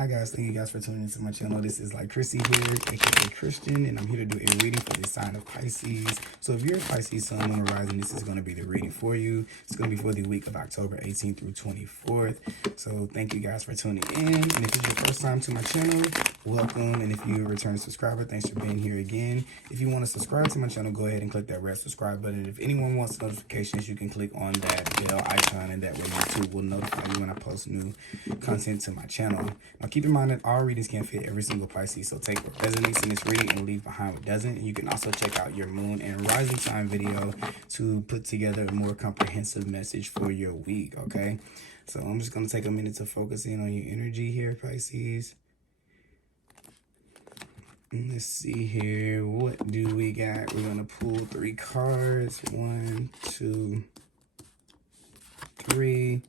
Hi guys, thank you guys for tuning into my channel. This is like Chrissy here, aka Christian, and I'm here to do a reading for the sign of Pisces. So if you're a Pisces sun, moon, or rising, this is going to be the reading for you. It's going to be for the week of October 18th through 24th. So thank you guys for tuning in. And if it's your first time to my channel, welcome. And if you're a returning subscriber, thanks for being here again. If you want to subscribe to my channel, go ahead and click that red subscribe button. If anyone wants notifications, you can click on that bell icon, and that way YouTube will notify you when I post new content to my channel. Now keep in mind that all readings can't fit every single Pisces, so take what resonates in this reading and leave behind what doesn't. And you can also check out your moon and rising sign video to put together a more comprehensive message for your week, okay? So I'm just going to take a minute to focus in on your energy here, Pisces. Let's see here. What do we got? We're going to pull 3 cards. 1, 2, 3.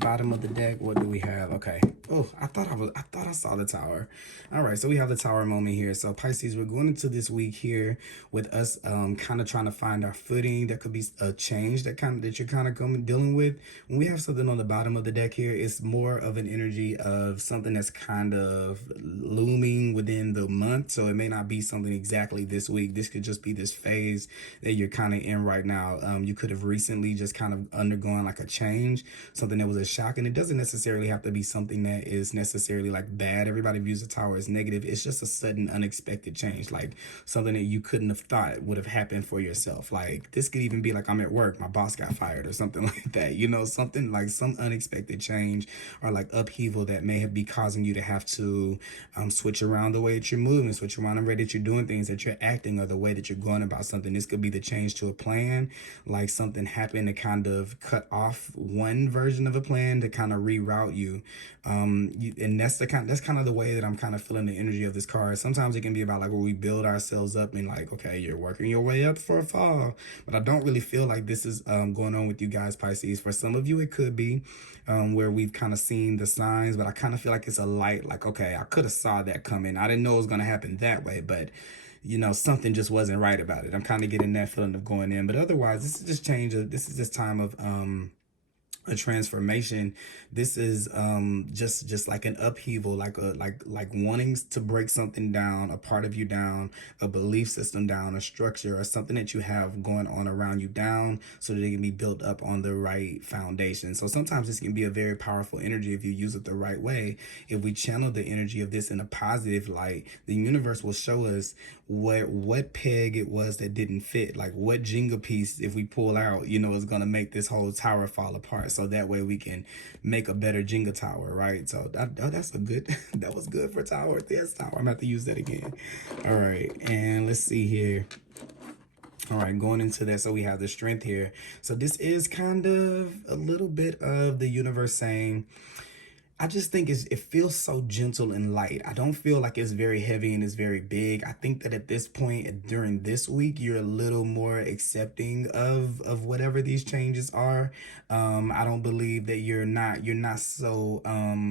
Bottom of the deck, what do we have? Okay. Oh, I thought I saw the Tower. All right, so we have the Tower moment here. So Pisces, we're going into this week here with us kind of trying to find our footing. There could be a change that you're kind of dealing with. When we have something on the bottom of the deck here, it's more of an energy of something that's kind of looming within the month. So it may not be something exactly this week. This could just be this phase that you're kind of in right now. You could have recently just kind of undergone like a change, something that was a shock, and it doesn't necessarily have to be something that is necessarily like bad. Everybody views the Tower as negative. It's just a sudden unexpected change, like something that you couldn't have thought would have happened for yourself. Like this could even be like, I'm at work, my boss got fired or something like that, you know, something like some unexpected change or like upheaval that may be causing you to have to switch around the way that you're moving, switch around the way that you're doing things, that you're acting, or the way that you're going about something. This could be the change to a plan, like something happened to kind of cut off one version of a plan to kind of reroute you. And that's kind of the way that I'm kind of feeling the energy of this card. Sometimes it can be about like where we build ourselves up and like, okay, you're working your way up for a fall. But I don't really feel like this is going on with you guys, Pisces. For some of you, it could be where we've kind of seen the signs, but I kind of feel like it's a light, like, okay, I could have saw that coming. I didn't know it was going to happen that way, but you know, something just wasn't right about it. I'm kind of getting that feeling of going in, but otherwise, this is just change. This is this time of a transformation. This is just like an upheaval, like wanting to break something down, a part of you down, a belief system down, a structure or something that you have going on around you down, so that it can be built up on the right foundation. So sometimes this can be a very powerful energy if you use it the right way. If we channel the energy of this in a positive light, the universe will show us what peg it was that didn't fit, like what Jenga piece, if we pull out, you know, is going to make this whole tower fall apart. So that way we can make a better Jenga tower, right? So that's a good, that was good for tower. There's tower. I'm going to have to use that again. All right. And let's see here. All right, going into that, so we have the Strength here. So this is kind of a little bit of the universe saying, I just think it feels so gentle and light. I don't feel like it's very heavy and it's very big. I think that at this point during this week, you're a little more accepting of whatever these changes are. I don't believe that you're not so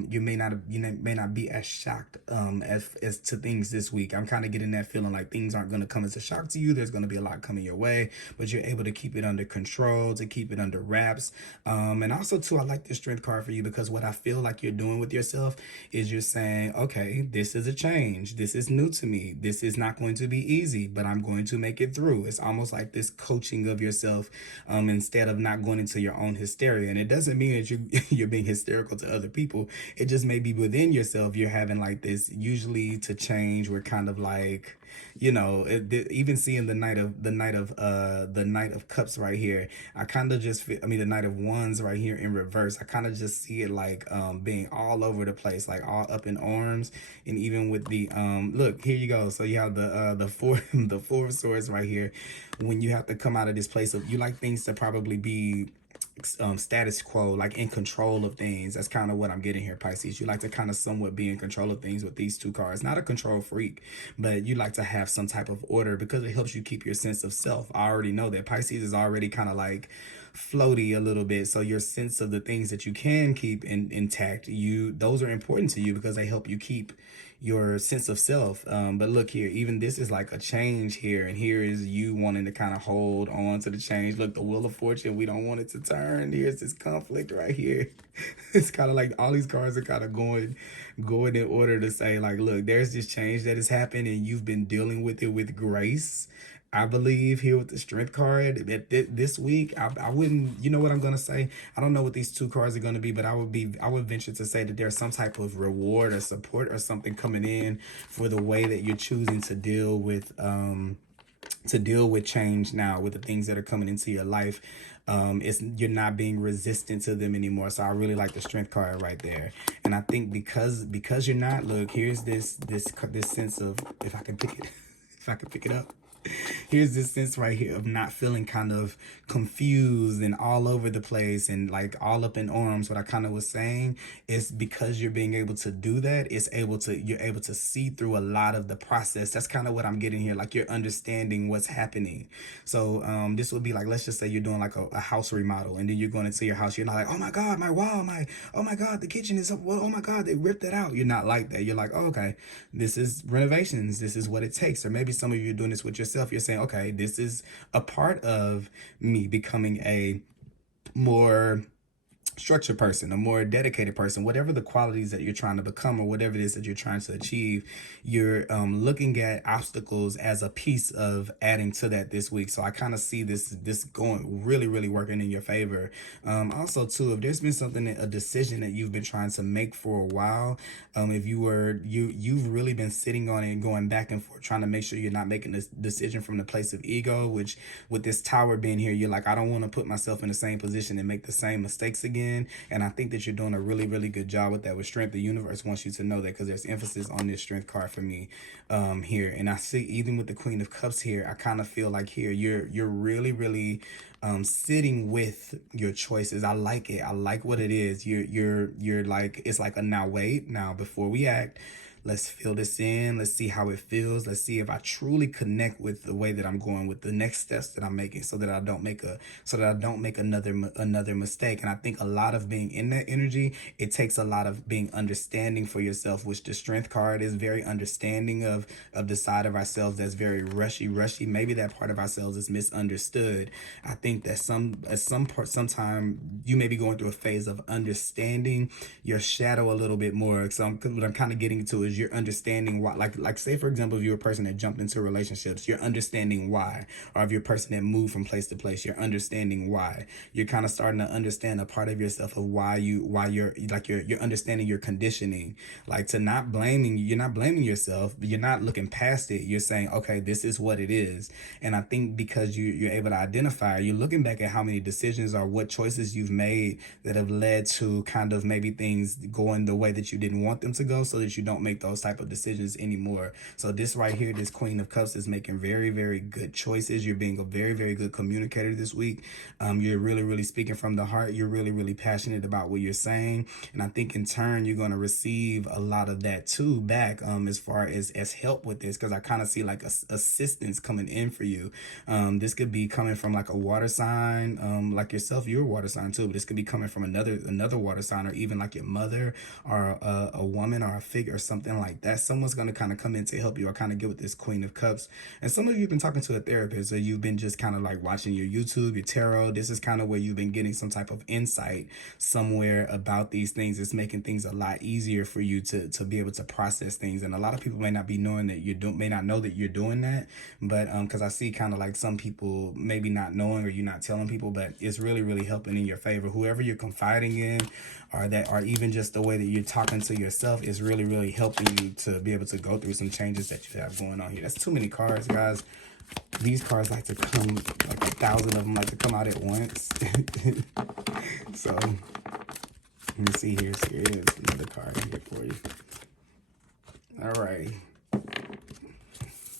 you may not be as shocked as to things this week. I'm kind of getting that feeling like things aren't going to come as a shock to you. There's going to be a lot coming your way, but you're able to keep it under control, to keep it under wraps. And also too, I like the Strength card for you, because what I feel like you're doing with yourself is you're saying, okay, this is a change. This is new to me. This is not going to be easy, but I'm going to make it through. It's almost like this coaching of yourself instead of not going into your own hysteria. And it doesn't mean that you're being hysterical to other people. It just may be within yourself. You're having like this, usually to change, we're kind of like, you know, even seeing the Knight of Cups right here, I kind of just feel, I mean, the Knight of Wands right here in reverse, I kind of just see it like being all over the place, like all up in arms. And even with the look, here you go. So you have the four of Swords right here. When you have to come out of this place of, you like things to probably be status quo, like in control of things. That's kind of what I'm getting here, Pisces. You like to kind of somewhat be in control of things with these 2 cards. Not a control freak, but you like to have some type of order because it helps you keep your sense of self. I already know that Pisces is already kind of like floaty a little bit, so your sense of the things that you can keep intact, those are important to you because they help you keep your sense of self. But look here, even this is like a change here, and here is you wanting to kind of hold on to the change. Look, the Wheel of Fortune, we don't want it to turn. Here's this conflict right here. It's kind of like all these cards are kind of going in order to say like, look, there's this change that has happened and you've been dealing with it with grace. I believe here with the strength card this week, I wouldn't, you know what I'm going to say? I don't know what these two cards are going to be, but I would venture to say that there's some type of reward or support or something coming in for the way that you're choosing to deal with change now, with the things that are coming into your life. It's, you're not being resistant to them anymore. So I really like the strength card right there. And I think because you're not, look, here's this sense of, if I can pick it, if I can pick it up. Here's this sense right here of not feeling kind of confused and all over the place and like all up in arms. What I kind of was saying is because you're being able to do that, you're able to see through a lot of the process. That's kind of what I'm getting here. Like you're understanding what's happening. So this would be like, let's just say you're doing like a house remodel, and then you're going into your house. You're not like, oh my God, my wall, oh my God, the kitchen is up. Well, oh my God, they ripped that out. You're not like that. You're like, oh, okay, this is renovations. This is what it takes. Or maybe some of you are doing this with yourself. You're saying, okay, this is a part of me becoming a more structured person, a more dedicated person, whatever the qualities that you're trying to become or whatever it is that you're trying to achieve. You're looking at obstacles as a piece of adding to that this week. So I kind of see this going really working in your favor. Also too, if there's been something, a decision that you've been trying to make for a while, if you've really been sitting on it and going back and forth trying to make sure you're not making this decision from the place of ego, which with this tower being here, you're like, I don't want to put myself in the same position and make the same mistakes again. And I think that you're doing a really good job with that with strength. The universe wants you to know that, because there's emphasis on this strength card for me here. And I see even with the Queen of Cups here, I kind of feel like here you're really sitting with your choices. I like it. I like what it is. You're like, it's like a now wait, now before we act, let's feel this in. Let's see how it feels. Let's see if I truly connect with the way that I'm going, with the next steps that I'm making, so that I don't make another mistake. And I think a lot of being in that energy, it takes a lot of being understanding for yourself, which the strength card is very understanding of the side of ourselves that's very rushy. Maybe that part of ourselves is misunderstood. I think that sometime you may be going through a phase of understanding your shadow a little bit more. So what I'm kind of getting to is you're understanding why, like say for example, if you're a person that jumped into relationships, you're understanding why. Or if you're a person that moved from place to place, you're understanding why. You're kind of starting to understand a part of yourself of why you're understanding your conditioning. Like you're not blaming yourself, but you're not looking past it. You're saying, okay, this is what it is. And I think because you're able to identify, you're looking back at how many decisions or what choices you've made that have led to kind of maybe things going the way that you didn't want them to go, so that you don't make those type of decisions anymore. So this right here, this Queen of Cups is making very good choices. You're being a very good communicator this week. You're really speaking from the heart. You're really passionate about what you're saying. And I think in turn, you're going to receive a lot of that too back, as far as help with this, because I kind of see like assistance coming in for you. This could be coming from like a water sign, like yourself. You're a water sign too, but this could be coming from another water sign, or even like your mother, or a woman, or a figure, or something like that. Someone's going to kind of come in to help you, or kind of get with this Queen of Cups. And some of you have been talking to a therapist, or you've been just kind of like watching your YouTube, your tarot. This is kind of where you've been getting some type of insight somewhere about these things. It's making things a lot easier for you to be able to process things. And a lot of people may not be knowing that may not know that you're doing that, but because I see kind of like some people maybe not knowing, or you're not telling people, but it's really helping in your favor. Whoever you're confiding in, or even just the way that you're talking to yourself, is really helping you to be able to go through some changes that you have going on here. That's too many cards, guys. These cards like to come, like 1,000 of them like to come out at once. So let me see here. So here is another card here for you. All right.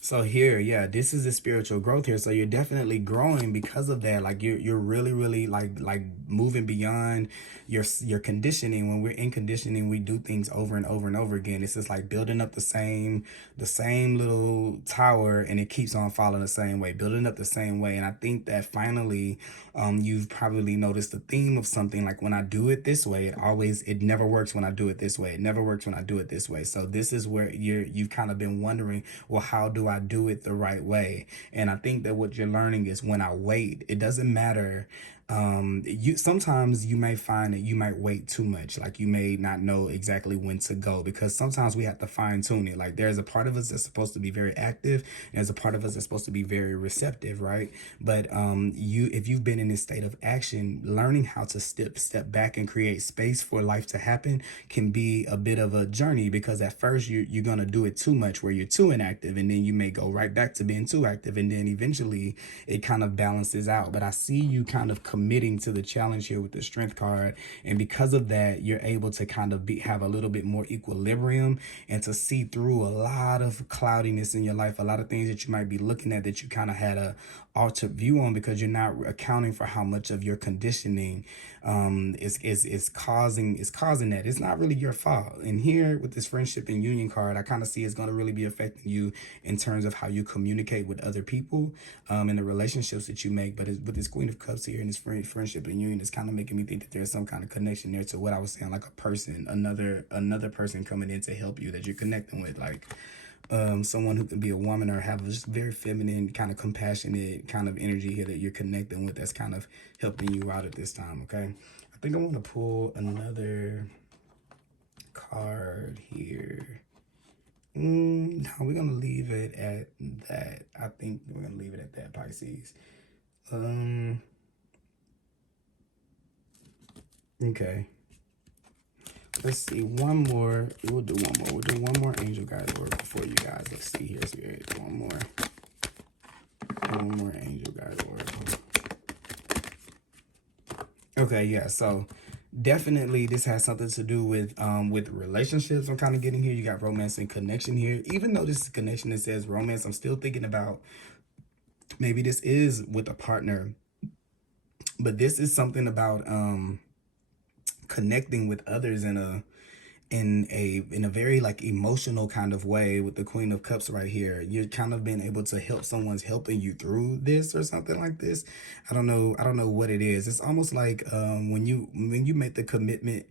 So here, yeah, this is the spiritual growth here. So you're definitely growing because of that. Like you're really like moving beyond your conditioning. When we're in conditioning, we do things over and over again. It's just like building up the same little tower, and it keeps on falling the same way, building up the same way. And I think that finally, you've probably noticed the theme of something like, when I do it this way, it never works when I do it this way. It never works when I do it this way. So this is where you've kind of been wondering, well, how do I do it the right way? And I think that what you're learning is, when I wait, it doesn't matter Sometimes you may find that you might wait too much. Like you may not know exactly when to go, because sometimes we have to fine tune it. Like there's a part of us that's supposed to be very active, and there's a part of us that's supposed to be very receptive, right? But if you've been in this state of action, learning how to step back and create space for life to happen can be a bit of a journey, because at first you're gonna do it too much where you're too inactive, and then you may go right back to being too active, and then eventually it kind of balances out. But I see you kind of committing to the challenge here with the strength card, and because of that you're able to kind of have a little bit more equilibrium, and to see through a lot of cloudiness in your life, a lot of things that you might be looking at that you kind of had a altered view on, because you're not accounting for how much of your conditioning is causing that. It's not really your fault. And here with this friendship and union card, I kind of see it's going to really be affecting you in terms of how you communicate with other people, and the relationships that you make. But with this Queen of Cups here and this friendship and union, it's kind of making me think that there's some kind of connection there to what I was saying, like a person, another person coming in to help you that you're connecting with, like someone who can be a woman or have just very feminine, kind of compassionate kind of energy here that you're connecting with, that's kind of helping you out at this time. Okay, I think I want to pull another card here. No, we're gonna leave it at that. I think we're gonna leave it at that, Pisces. Okay, let's see, one more. We'll do one more. We'll do one more angel guide oracle for you guys. Let's see here, Spirit. One more angel guide oracle. Okay, yeah, so definitely this has something to do with relationships. I'm kind of getting here. You got romance and connection here. Even though this is connection, it says romance, I'm still thinking about maybe this is with a partner, but this is something about connecting with others in a very like emotional kind of way. With the Queen of Cups right here, you're kind of being able to help someone's helping you through this or something like this. I don't know what it is. It's almost like when you make the commitment,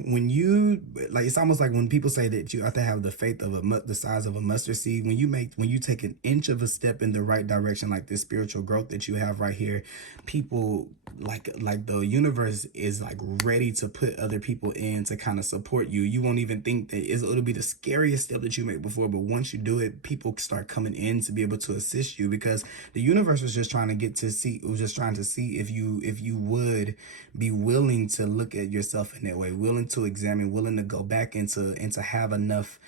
when you like, it's almost like when people say that you have to have the faith of the size of a mustard seed. When you take an inch of a step in the right direction, like this spiritual growth that you have right here, people like the universe is like ready to put other people in to kind of support you. You won't even think that it'll be the scariest step that you make before, but once you do it, people start coming in to be able to assist you, because the universe was just trying to see if you would be willing to look at yourself in that way, willing to examine, willing to go back and to have enough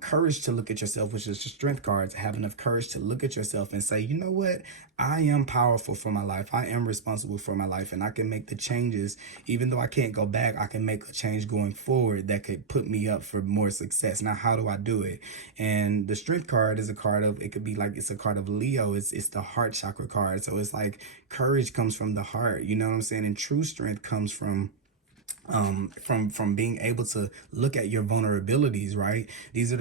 courage to look at yourself, which is the strength card, to have enough courage to look at yourself and say, you know what, I am powerful for my life. I am responsible for my life, and I can make the changes. Even though I can't go back, I can make a change going forward that could put me up for more success. Now, how do I do it? And the strength card is a card of, it could be like, it's a card of Leo. It's the heart chakra card. So it's like courage comes from the heart, you know what I'm saying? And true strength comes from being able to look at your vulnerabilities, right? These are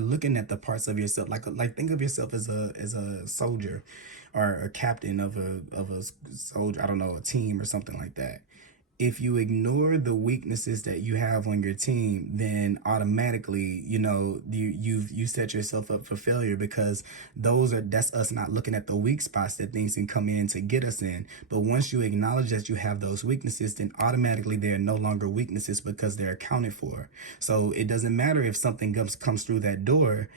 looking at the parts of yourself, like think of yourself as a soldier or a captain of a soldier, I don't know, a team or something like that. If you ignore the weaknesses that you have on your team, then automatically, you set yourself up for failure, because that's us not looking at the weak spots that things can come in to get us in. But once you acknowledge that you have those weaknesses, then automatically they're no longer weaknesses, because they're accounted for. So it doesn't matter if something comes through that door.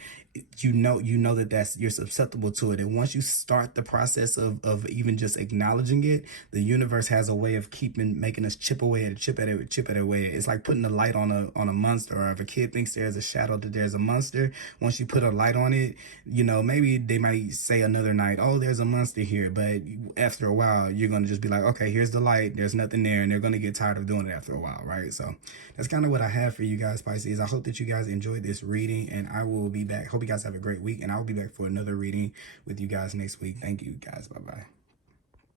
You know that you're susceptible to it. And once you start the process of even just acknowledging it, the universe has a way of making us chip away at away. It's like putting a light on a monster, or if a kid thinks there's a shadow, that there's a monster. Once you put a light on it, maybe they might say another night, oh, there's a monster here, but after a while you're gonna just be like, okay, here's the light, there's nothing there, and they're gonna get tired of doing it after a while, right? So that's kind of what I have for you guys, Pisces. I hope that you guys enjoyed this reading, and I will be back. Hope you guys have a great week, and I'll be back for another reading with you guys next week. Thank you guys. Bye bye.